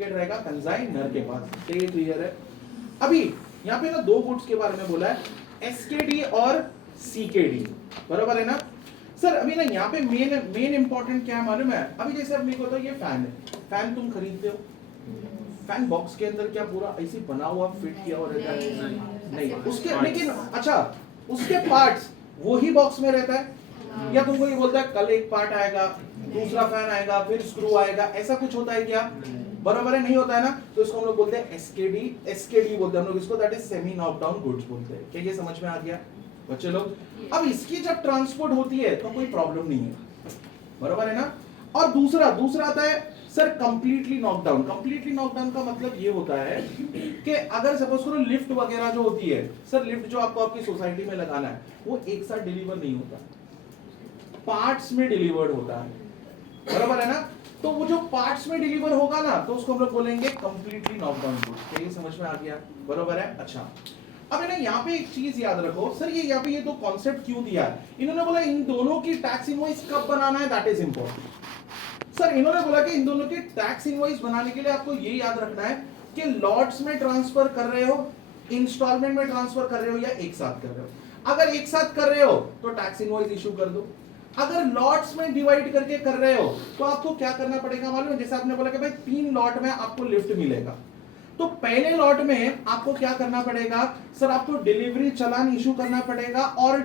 Certificate रहेगा consignor के पास। ये क्लियर है? अभी यहाँ पे ना दो गुड्स के बारे में बोला है, एसकेडी और सीकेडी, बराबर है ना सर? अभी ना यहाँ पे मेन इंपॉर्टेंट क्या है मालूम है? अभी जैसे अब मेरे को तो ये फैन है, फैन तुम खरीदते हो, फैन बॉक्स के अंदर क्या पूरा ऐसे बना हुआ फिट किया हुआ रहता है? नहीं उसके, लेकिन अच्छा उसके पार्ट्स वही बॉक्स में रहता है या तुमको ये बोलता है कल एक पार्ट आएगा, दूसरा फैन आएगा, फिर स्क्रू आएगा, ऐसा कुछ होता है क्या? बराबर है, नहीं होता है ना? तो इसको हम लोग बोलते हैं एसकेडी बोलते हैं हम लोग इसको, that is semi knock down goods बोलते हैं। क्या ये समझ में आ गया बच्चे लोग? अब इसकी जब ट्रांसपोर्ट होती है तो कोई प्रॉब्लम नहीं है, बराबर है ना? और दूसरा आता है sir completely knockdown. Completely knockdown का मतलब ये होता है कि अगर सपोज करो लिफ्ट वगैरह जो होती है सर, लिफ्ट जो आपको आपकी सोसाइटी में लगाना है वो एक साथ डिलीवर नहीं होता, पार्ट्स में डिलीवर्ड होता है, बराबर है ना? तो वो जो पार्ट्स में डिलीवर होगा ना तो उसको हम लोग बोलेंगे कंप्लीटली नॉकडाउन गुड्स। क्या ये समझ में आ गया? बराबर है। अच्छा अब है ना यहाँ पे एक चीज याद रखो सर, ये यहाँ पे ये दो कॉन्सेप्ट क्यों दिया है? इन्होंने बोला इन दोनों की टैक्स इनवॉइस कब बनाना है, दैट इज इंपॉर्टेंट। सर इन्होंने बोला कि इन दोनों की टैक्स इनवॉइस बनाने के लिए आपको ये याद रखना है कि लॉट्स में ट्रांसफर कर रहे हो, इंस्टॉलमेंट में ट्रांसफर कर रहे हो या एक साथ कर रहे हो। अगर एक साथ कर रहे हो तो टैक्स इनवॉइस इशू कर दो, अगर लॉट्स में डिवाइड करके कर रहे हो तो आपको क्या करना पड़ेगा मालूम है? जैसे आपने बोला कि भाई 3 लॉट में आपको लिफ्ट मिलेगा, तो पहले लॉट में आपको क्या करना पड़ेगा सर? आपको डिलीवरी चालान इशू करना पड़ेगा और